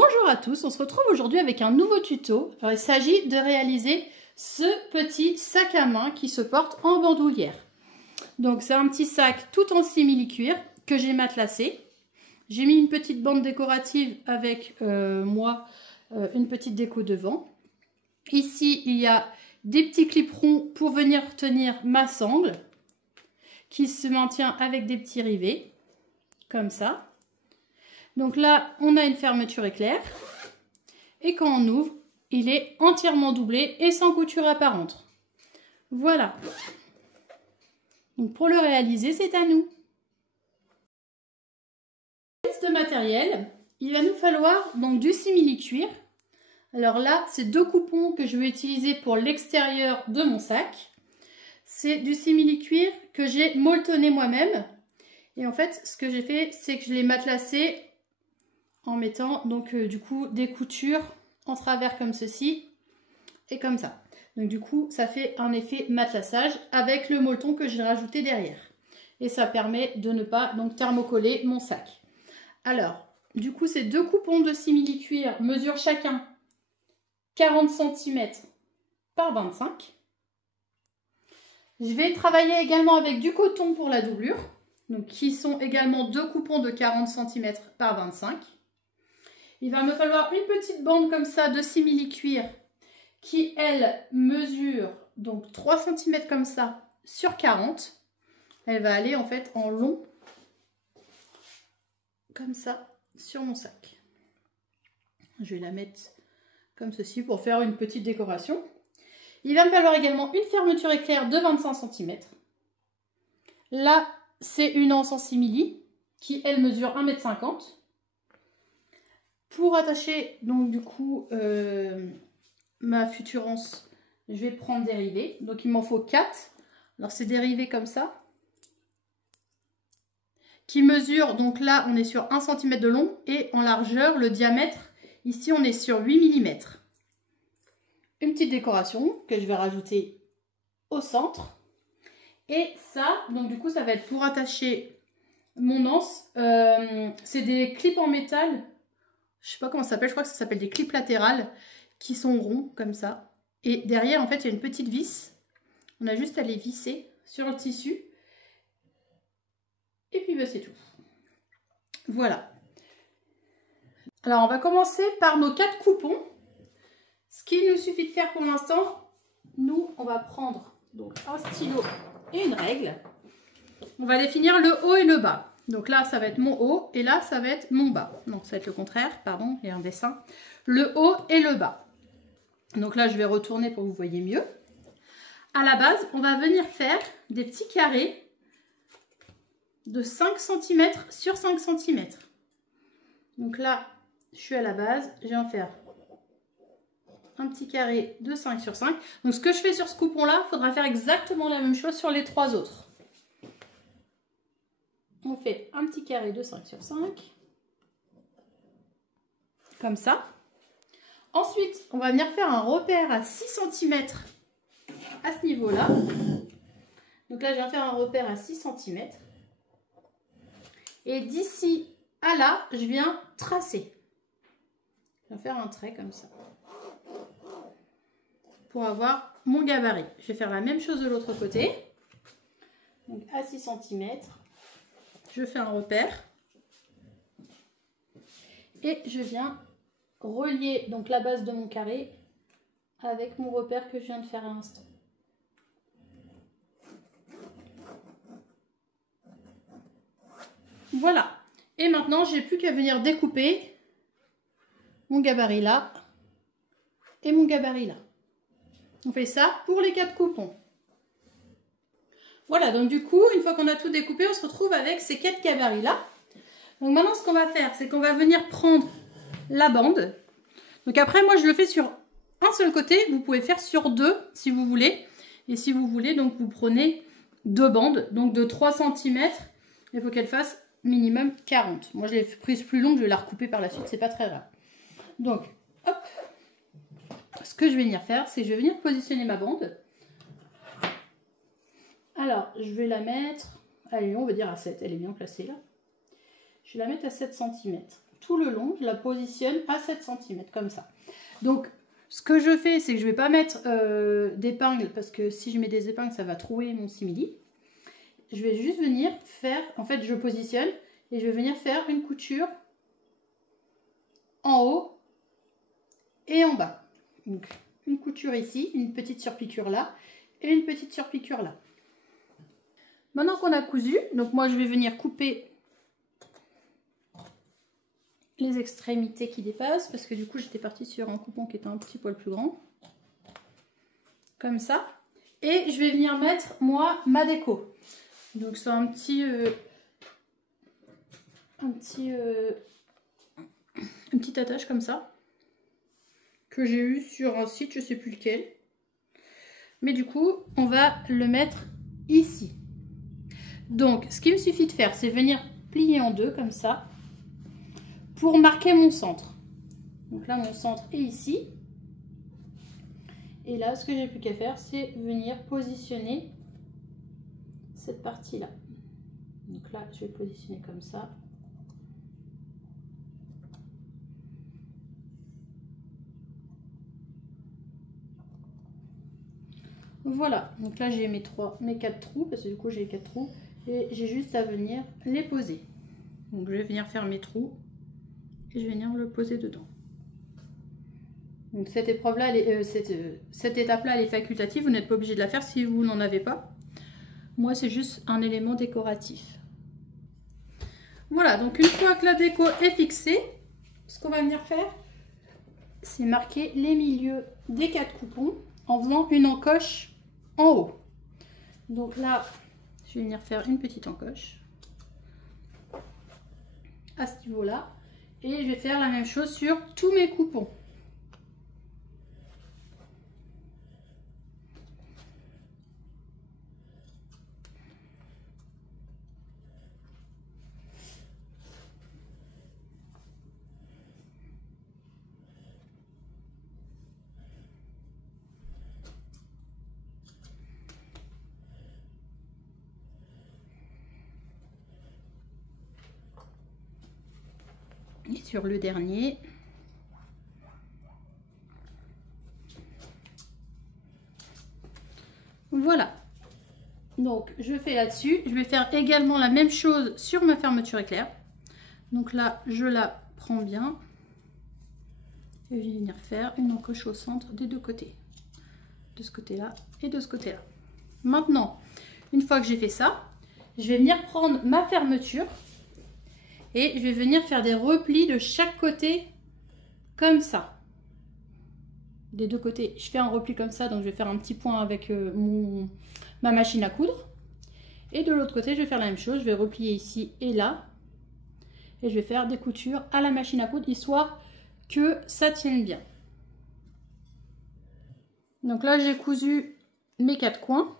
Bonjour à tous, on se retrouve aujourd'hui avec un nouveau tuto. Alors, il s'agit de réaliser ce petit sac à main qui se porte en bandoulière. Donc c'est un petit sac tout en simili-cuir que j'ai matelassé. J'ai mis une petite bande décorative avec une petite déco devant. Ici il y a des petits clips ronds pour venir tenir ma sangle qui se maintient avec des petits rivets comme ça. Donc là, on a une fermeture éclair. Et quand on ouvre, il est entièrement doublé et sans couture apparente. Voilà. Donc pour le réaliser, c'est à nous. De matériel, il va nous falloir donc du simili-cuir. Alors là, c'est deux coupons que je vais utiliser pour l'extérieur de mon sac. C'est du simili-cuir que j'ai molletonné moi-même. Et en fait, ce que j'ai fait, c'est que je l'ai matelassé en mettant donc du coup des coutures en travers comme ceci et comme ça. Donc du coup ça fait un effet matelassage avec le molleton que j'ai rajouté derrière. Et ça permet de ne pas donc thermocoller mon sac. Alors du coup ces deux coupons de simili-cuir mesurent chacun 40 cm par 25. Je vais travailler également avec du coton pour la doublure. Donc qui sont également deux coupons de 40 cm par 25. Il va me falloir une petite bande comme ça de simili-cuir qui, elle, mesure donc 3 cm comme ça sur 40. Elle va aller en fait en long comme ça sur mon sac. Je vais la mettre comme ceci pour faire une petite décoration. Il va me falloir également une fermeture éclair de 25 cm. Là, c'est une anse en simili qui, elle, mesure 1,50 m. Pour attacher donc du coup ma future anse, je vais prendre des rivets. Donc il m'en faut 4. Alors c'est des rivets comme ça qui mesurent, donc là on est sur 1 cm de long et en largeur le diamètre, ici on est sur 8 mm. Une petite décoration que je vais rajouter au centre. Et ça, donc du coup ça va être pour attacher mon anse. C'est des clips en métal. Je sais pas comment ça s'appelle, je crois que ça s'appelle des clips latérales qui sont ronds comme ça. Et derrière, en fait, il y a une petite vis. On a juste à les visser sur le tissu. Et puis, bah, c'est tout. Voilà. Alors, on va commencer par nos 4 coupons. Ce qu'il nous suffit de faire pour l'instant, nous, on va prendre donc un stylo et une règle. On va définir le haut et le bas. Donc là, ça va être mon haut et là, ça va être mon bas. Non, ça va être le contraire, pardon, il y a un dessin. Le haut et le bas. Donc là, je vais retourner pour que vous voyez mieux. À la base, on va venir faire des petits carrés de 5 cm sur 5 cm. Donc là, je suis à la base, je vais en faire un petit carré de 5 sur 5. Donc ce que je fais sur ce coupon-là, il faudra faire exactement la même chose sur les 3 autres. On fait un petit carré de 5 sur 5. Comme ça. Ensuite, on va venir faire un repère à 6 cm à ce niveau-là. Donc là, je viens faire un repère à 6 cm. Et d'ici à là, je viens tracer. Je vais faire un trait comme ça. Pour avoir mon gabarit. Je vais faire la même chose de l'autre côté. Donc à 6 cm. Je fais un repère et je viens relier donc la base de mon carré avec mon repère que je viens de faire à l'instant. Voilà. Et maintenant, j'ai plus qu'à venir découper mon gabarit là et mon gabarit là. On fait ça pour les 4 coupons. Voilà, donc du coup, une fois qu'on a tout découpé, on se retrouve avec ces 4 gabarits-là. Donc maintenant, ce qu'on va faire, c'est qu'on va venir prendre la bande. Donc après, moi, je le fais sur un seul côté. Vous pouvez faire sur 2, si vous voulez. Et si vous voulez, donc vous prenez 2 bandes, donc de 3 cm. Il faut qu'elle fasse minimum 40. Moi, je l'ai prise plus longue, je vais la recouper par la suite, c'est pas très grave. Donc, hop. Ce que je vais venir faire, c'est que je vais venir positionner ma bande. Alors, je vais la mettre, allez, on va dire à 7, elle est bien placée là. Je vais la mettre à 7 cm. tout le long, je la positionne à 7 cm comme ça. Donc ce que je fais, c'est que je ne vais pas mettre d'épingles parce que si je mets des épingles, ça va trouer mon simili. Je vais juste venir faire, en fait je positionne et je vais venir faire une couture en haut et en bas. Donc une couture ici, une petite surpiqûre là et une petite surpiqûre là. Maintenant qu'on a cousu, donc moi je vais venir couper les extrémités qui dépassent parce que du coup j'étais partie sur un coupon qui était un petit poil plus grand. Comme ça. Et je vais venir mettre moi ma déco. Donc c'est une petite attache comme ça que j'ai eu sur un site, je sais plus lequel. Mais du coup, on va le mettre ici. Donc, ce qu'il me suffit de faire, c'est venir plier en deux comme ça pour marquer mon centre. Donc là, mon centre est ici. Et là, ce que j'ai plus qu'à faire, c'est venir positionner cette partie-là. Donc là, je vais positionner comme ça. Voilà, donc là j'ai mes 4 trous, parce que du coup j'ai 4 trous, et j'ai juste à venir les poser. Donc je vais venir faire mes trous, et je vais venir le poser dedans. Donc cette épreuve-là, cette étape-là, elle est facultative, vous n'êtes pas obligé de la faire si vous n'en avez pas. Moi c'est juste un élément décoratif. Voilà, donc une fois que la déco est fixée, ce qu'on va venir faire, c'est marquer les milieux des 4 coupons en faisant une encoche en haut. Donc là, je vais venir faire une petite encoche à ce niveau-là. Et je vais faire la même chose sur tous mes coupons. Et sur le dernier, voilà. Donc je fais là-dessus. Je vais faire également la même chose sur ma fermeture éclair. Donc là, je la prends bien. Et je vais venir faire une encoche au centre des deux côtés. De ce côté-là et de ce côté-là. Maintenant, une fois que j'ai fait ça, je vais venir prendre ma fermeture. Et je vais venir faire des replis de chaque côté comme ça. Des deux côtés, je fais un repli comme ça, donc je vais faire un petit point avec ma machine à coudre. Et de l'autre côté, je vais faire la même chose, je vais replier ici et là. Et je vais faire des coutures à la machine à coudre, histoire que ça tienne bien. Donc là, j'ai cousu mes 4 coins,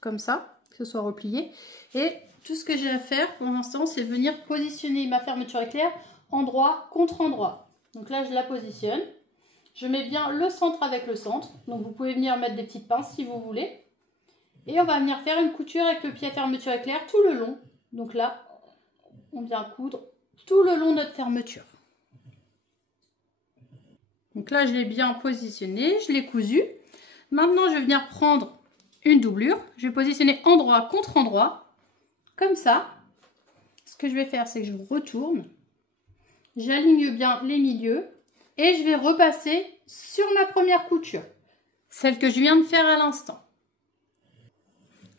comme ça, que ce soit replié. Et tout ce que j'ai à faire pour l'instant, c'est venir positionner ma fermeture éclair endroit contre endroit. Donc là, je la positionne. Je mets bien le centre avec le centre. Donc vous pouvez venir mettre des petites pinces si vous voulez. Et on va venir faire une couture avec le pied à fermeture éclair tout le long. Donc là, on vient coudre tout le long de notre fermeture. Donc là, je l'ai bien positionné, je l'ai cousu. Maintenant, je vais venir prendre une doublure. Je vais positionner endroit contre endroit. Comme ça, ce que je vais faire, c'est que je retourne, j'aligne bien les milieux et je vais repasser sur ma première couture, celle que je viens de faire à l'instant.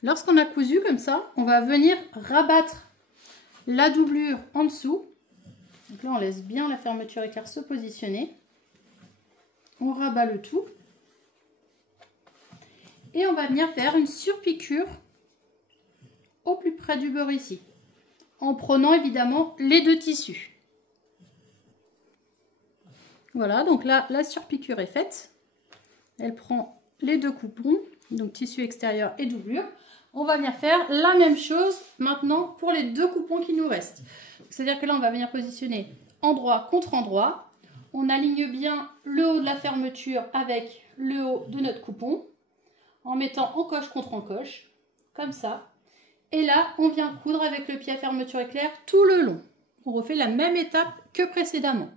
Lorsqu'on a cousu comme ça, on va venir rabattre la doublure en dessous. Donc là, on laisse bien la fermeture éclair se positionner. On rabat le tout. Et on va venir faire une surpiqûre au plus près du beurre ici, en prenant évidemment les deux tissus. Voilà, donc là la surpiqûre est faite. Elle prend les deux coupons, donc tissu extérieur et doublure. On va venir faire la même chose maintenant pour les deux coupons qui nous restent. C'est-à-dire que là on va venir positionner endroit contre endroit. On aligne bien le haut de la fermeture avec le haut de notre coupon, en mettant encoche contre encoche, comme ça. Et là, on vient coudre avec le pied à fermeture éclair tout le long. on refait la même étape que précédemment.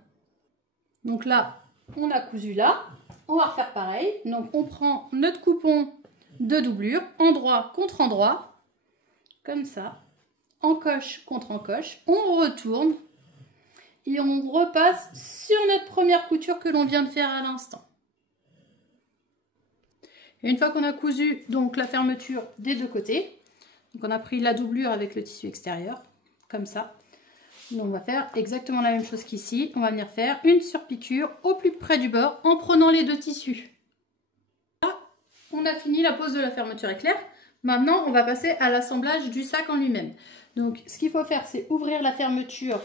Donc là, on a cousu là. On va refaire pareil. Donc on prend notre coupon de doublure, endroit contre endroit, comme ça, encoche contre encoche. On retourne et on repasse sur notre première couture que l'on vient de faire à l'instant. Et une fois qu'on a cousu donc la fermeture des deux côtés, donc on a pris la doublure avec le tissu extérieur, comme ça. Donc on va faire exactement la même chose qu'ici. On va venir faire une surpiqûre au plus près du bord en prenant les deux tissus. Là, on a fini la pose de la fermeture éclair. Maintenant, on va passer à l'assemblage du sac en lui-même. Donc ce qu'il faut faire, c'est ouvrir la fermeture.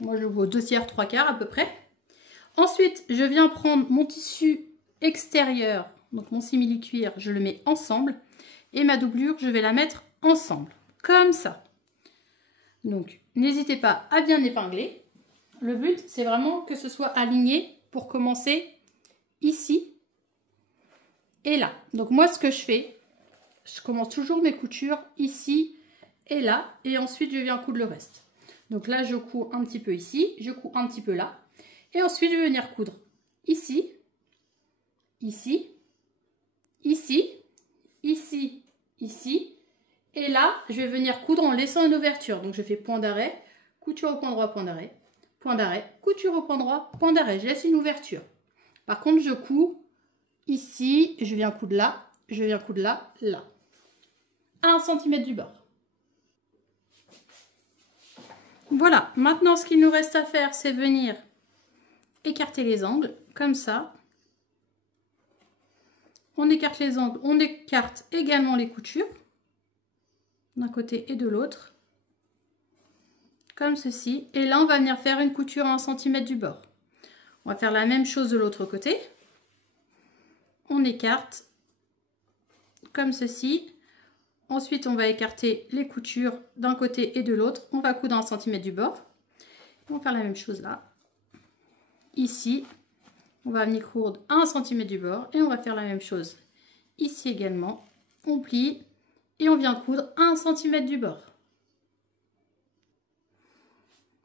Moi, je l'ouvre aux 2/3, 3/4 à peu près. Ensuite, je viens prendre mon tissu extérieur, donc mon simili-cuir, je le mets ensemble. Et ma doublure, je vais la mettre ensemble, comme ça. Donc, n'hésitez pas à bien épingler. Le but, c'est vraiment que ce soit aligné pour commencer ici et là. Donc, moi, ce que je fais, je commence toujours mes coutures ici et là. Et ensuite, je viens coudre le reste. Donc là, je couds un petit peu ici, je couds un petit peu là. Et ensuite, je vais venir coudre ici, ici, ici, ici, ici. Et là, je vais venir coudre en laissant une ouverture. Donc, je fais point d'arrêt, couture au point droit, point d'arrêt, couture au point droit, point d'arrêt. Je laisse une ouverture. Par contre, je couds ici, je viens coudre là, je viens coudre là, là. À 1 cm du bord. Voilà. Maintenant, ce qu'il nous reste à faire, c'est venir écarter les angles, comme ça. On écarte les angles, on écarte également les coutures. D'un côté et de l'autre, comme ceci. Et là, on va venir faire une couture à 1 cm du bord. On va faire la même chose de l'autre côté. On écarte comme ceci. Ensuite, on va écarter les coutures d'un côté et de l'autre. On va coudre à 1 cm du bord. On va faire la même chose là. Ici, on va venir coudre à 1 cm du bord. Et on va faire la même chose ici également. On plie. Et on vient coudre à 1 cm du bord.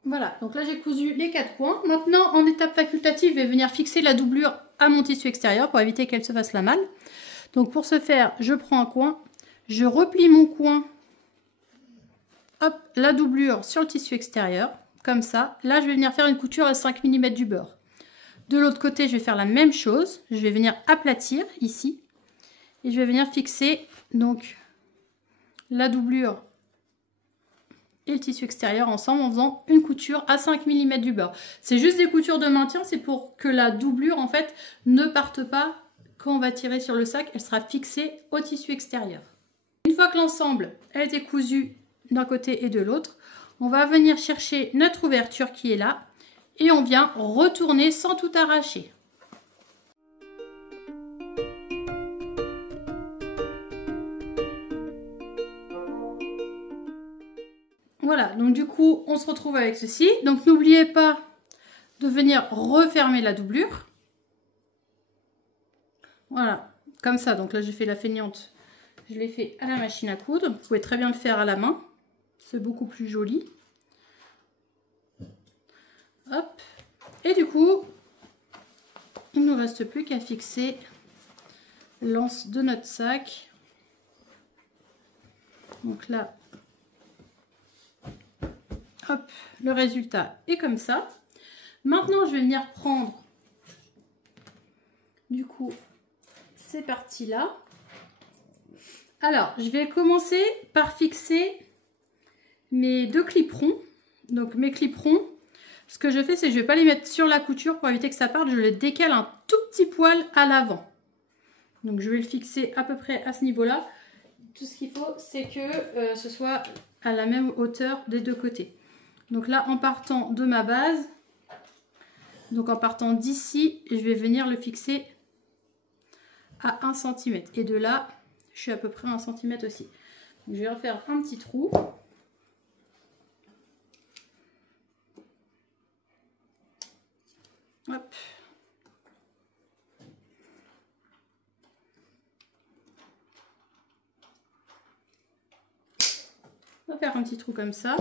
Voilà, donc là j'ai cousu les 4 coins. Maintenant, en étape facultative, je vais venir fixer la doublure à mon tissu extérieur pour éviter qu'elle se fasse la malle. Donc pour ce faire, je prends un coin, je replie mon coin, hop, la doublure sur le tissu extérieur, comme ça. Là, je vais venir faire une couture à 5 mm du bord. De l'autre côté, je vais faire la même chose. Je vais venir aplatir ici et je vais venir fixer donc la doublure et le tissu extérieur ensemble en faisant une couture à 5 mm du bord. C'est juste des coutures de maintien, c'est pour que la doublure en fait ne parte pas quand on va tirer sur le sac, elle sera fixée au tissu extérieur. Une fois que l'ensemble a été cousu d'un côté et de l'autre, on va venir chercher notre ouverture qui est là et on vient retourner sans tout arracher. Voilà, donc du coup, on se retrouve avec ceci. Donc n'oubliez pas de venir refermer la doublure. Voilà, comme ça. Donc là, j'ai fait la feignante. Je l'ai fait à la machine à coudre. Vous pouvez très bien le faire à la main. C'est beaucoup plus joli. Hop. Et du coup, il ne nous reste plus qu'à fixer l'anse de notre sac. Donc là, hop, le résultat est comme ça. Maintenant, je vais venir prendre du coup ces parties-là. Alors, je vais commencer par fixer mes deux cliperons. Donc mes cliperons, ce que je fais, c'est que je ne vais pas les mettre sur la couture pour éviter que ça parte. Je les décale un tout petit poil à l'avant. Donc je vais le fixer à peu près à ce niveau-là. Tout ce qu'il faut, c'est que ce soit à la même hauteur des deux côtés. Donc là, en partant de ma base, donc en partant d'ici, je vais venir le fixer à 1 cm. Et de là, je suis à peu près à 1 cm aussi. Donc, je vais refaire un petit trou. Hop. On va faire un petit trou comme ça.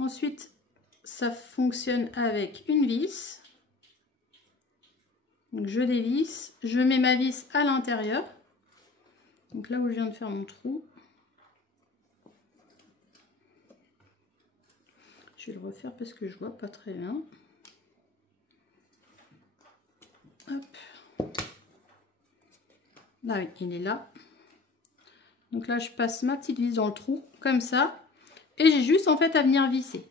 Ensuite, ça fonctionne avec une vis. Donc je dévisse, je mets ma vis à l'intérieur. Donc là où je viens de faire mon trou. Je vais le refaire parce que je vois pas très bien. Hop. Ah oui, il est là. Donc là, je passe ma petite vis dans le trou, comme ça. Et j'ai juste en fait à venir visser,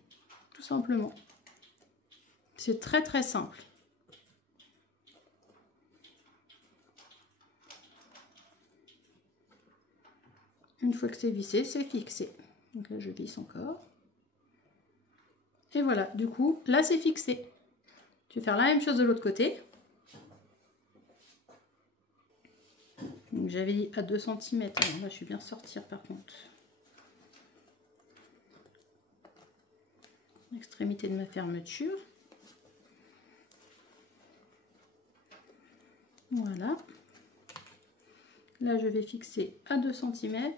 tout simplement. C'est très très simple. Une fois que c'est vissé, c'est fixé. Donc là, je visse encore. Et voilà, du coup, là, c'est fixé. Je vais faire la même chose de l'autre côté. J'avais dit à 2 cm. Alors là, je vais bien sortir par contre. L'extrémité de ma fermeture. Voilà. Là, je vais fixer à 2 cm.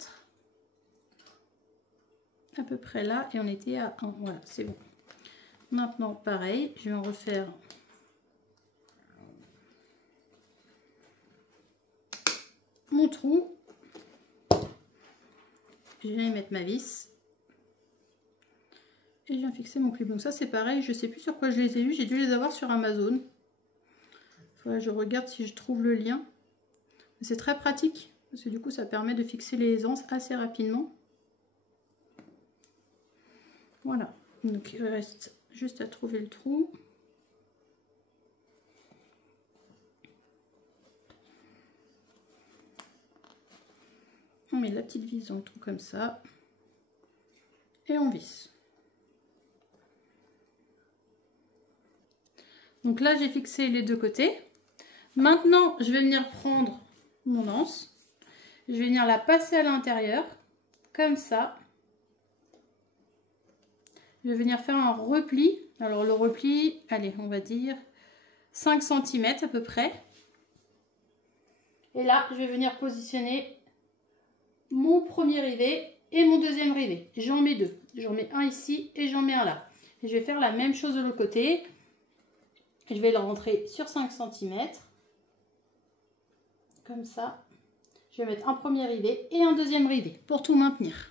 À peu près là. Et on était à 1. Voilà, c'est bon. Maintenant, pareil, je vais en refaire mon trou. Je vais mettre ma vis. Et je viens fixer mon clip. Donc ça, c'est pareil. Je sais plus sur quoi je les ai eus. J'ai dû les avoir sur Amazon. Voilà, je regarde si je trouve le lien. C'est très pratique. Parce que du coup, ça permet de fixer les aisances assez rapidement. Voilà. Donc il reste juste à trouver le trou. On met la petite vis dans le trou comme ça. Et on visse. Donc là, j'ai fixé les deux côtés. Maintenant, je vais venir prendre mon anse. Je vais venir la passer à l'intérieur. Comme ça. Je vais venir faire un repli. Alors le repli, allez, on va dire 5 cm à peu près. Et là, je vais venir positionner mon premier rivet et mon deuxième rivet. J'en mets deux. J'en mets un ici et j'en mets un là. Et je vais faire la même chose de l'autre côté. Je vais le rentrer sur 5 cm. Comme ça. Je vais mettre un premier rivet et un deuxième rivet pour tout maintenir.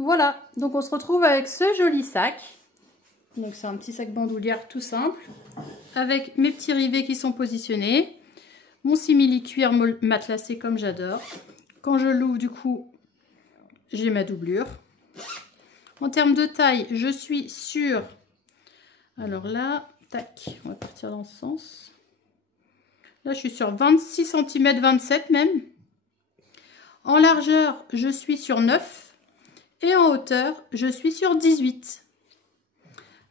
Voilà, donc on se retrouve avec ce joli sac. Donc c'est un petit sac bandoulière tout simple, avec mes petits rivets qui sont positionnés, mon simili-cuir matelassé comme j'adore. Quand je l'ouvre, du coup, j'ai ma doublure. En termes de taille, je suis sur... Alors là, tac, on va partir dans ce sens. Là, je suis sur 26 cm 27 même. En largeur, je suis sur 9. Et en hauteur, je suis sur 18.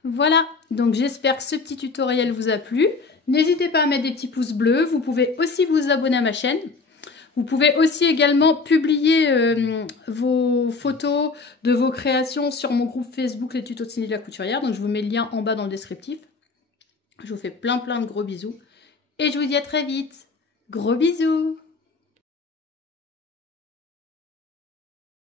Voilà, donc j'espère que ce petit tutoriel vous a plu. N'hésitez pas à mettre des petits pouces bleus. Vous pouvez aussi vous abonner à ma chaîne. Vous pouvez aussi également publier vos photos de vos créations sur mon groupe Facebook Les Tutos de Cindy la Couturière. Donc je vous mets le lien en bas dans le descriptif. Je vous fais plein de gros bisous. Et je vous dis à très vite. Gros bisous!